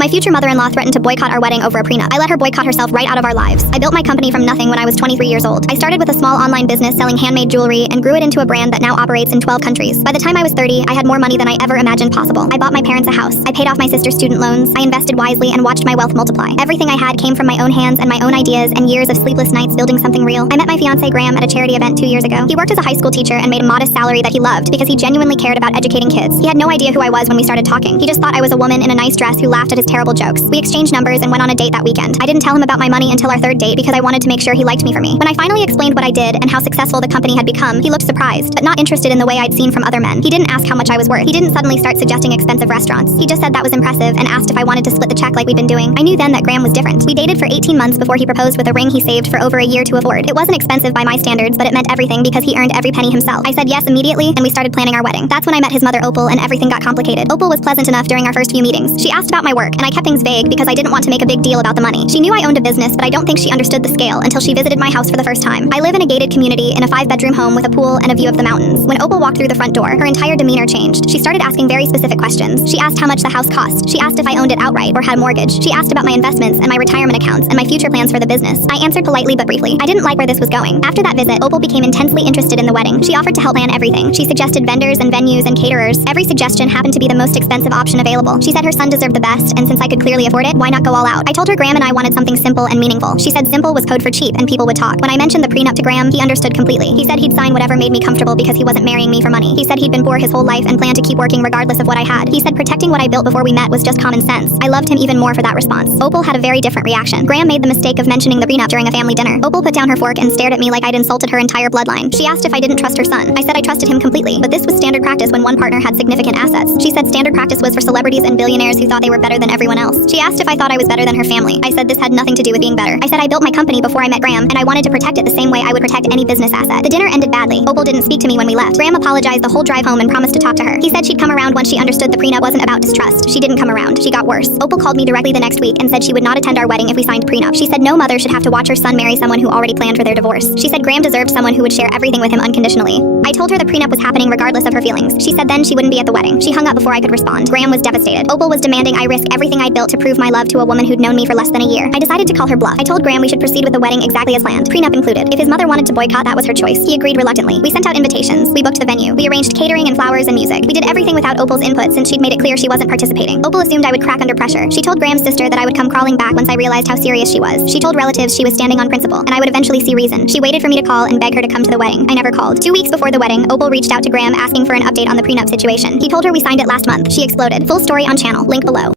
My future mother-in-law threatened to boycott our wedding over a prenup. I let her boycott herself right out of our lives. I built my company from nothing when I was 23 years old. I started with a small online business selling handmade jewelry and grew it into a brand that now operates in 12 countries. By the time I was 30, I had more money than I ever imagined possible. I bought my parents a house. I paid off my sister's student loans. I invested wisely and watched my wealth multiply. Everything I had came from my own hands and my own ideas and years of sleepless nights building something real. I met my fiancé Graham at a charity event 2 years ago. He worked as a high school teacher and made a modest salary that he loved because he genuinely cared about educating kids. He had no idea who I was when we started talking. He just thought I was a woman in a nice dress who laughed at his terrible jokes. We exchanged numbers and went on a date that weekend. I didn't tell him about my money until our third date because I wanted to make sure he liked me for me. When I finally explained what I did and how successful the company had become, he looked surprised, but not interested in the way I'd seen from other men. He didn't ask how much I was worth. He didn't suddenly start suggesting expensive restaurants. He just said that was impressive and asked if I wanted to split the check like we'd been doing. I knew then that Graham was different. We dated for 18 months before he proposed with a ring he saved for over a year to afford. It wasn't expensive by my standards, but it meant everything because he earned every penny himself. I said yes immediately, and we started planning our wedding. That's when I met his mother Opal, and everything got complicated. Opal was pleasant enough during our first few meetings. She asked about my work, and I kept things vague because I didn't want to make a big deal about the money. She knew I owned a business, but I don't think she understood the scale until she visited my house for the first time. I live in a gated community in a 5-bedroom home with a pool and a view of the mountains. When Opal walked through the front door, her entire demeanor changed. She started asking very specific questions. She asked how much the house cost. She asked if I owned it outright or had a mortgage. She asked about my investments and my retirement accounts and my future plans for the business. I answered politely but briefly. I didn't like where this was going. After that visit, Opal became intensely interested in the wedding. She offered to help plan everything. She suggested vendors and venues and caterers. Every suggestion happened to be the most expensive option available. She said her son deserved the best, and since I could clearly afford it, why not go all out? I told her Graham and I wanted something simple and meaningful. She said simple was code for cheap and people would talk. When I mentioned the prenup to Graham, he understood completely. He said he'd sign whatever made me comfortable because he wasn't marrying me for money. He said he'd been poor his whole life and planned to keep working regardless of what I had. He said protecting what I built before we met was just common sense. I loved him even more for that response. Opal had a very different reaction. Graham made the mistake of mentioning the prenup during a family dinner. Opal put down her fork and stared at me like I'd insulted her entire bloodline. She asked if I didn't trust her son. I said I trusted him completely, but this was standard practice when one partner had significant assets. She said standard practice was for celebrities and billionaires who thought they were better than everyone else. She asked if I thought I was better than her family. I said this had nothing to do with being better. I said I built my company before I met Graham, and I wanted to protect it the same way I would protect any business asset. The dinner ended badly. Opal didn't speak to me when we left. Graham apologized the whole drive home and promised to talk to her. He said she'd come around once she understood the prenup wasn't about distrust. She didn't come around. She got worse. Opal called me directly the next week and said she would not attend our wedding if we signed prenup. She said no mother should have to watch her son marry someone who already planned for their divorce. She said Graham deserved someone who would share everything with him unconditionally. I told her the prenup was happening regardless of her feelings. She said then she wouldn't be at the wedding. She hung up before I could respond. Graham was devastated. Opal was demanding I risk everything I'd built to prove my love to a woman who'd known me for less than a year. I decided to call her bluff. I told Graham we should proceed with the wedding exactly as planned, prenup included. If his mother wanted to boycott, that was her choice. He agreed reluctantly. We sent out invitations. We booked the venue. We arranged catering and flowers and music. We did everything without Opal's input since she'd made it clear she wasn't participating. Opal assumed I would crack under pressure. She told Graham's sister that I would come crawling back once I realized how serious she was. She told relatives she was standing on principle, and I would eventually see reason. She waited for me to call and beg her to come to the wedding. I never called. 2 weeks before the wedding, Opal reached out to Graham asking for an update on the prenup situation. He told her we signed it last month. She exploded. Full story on channel. Link below.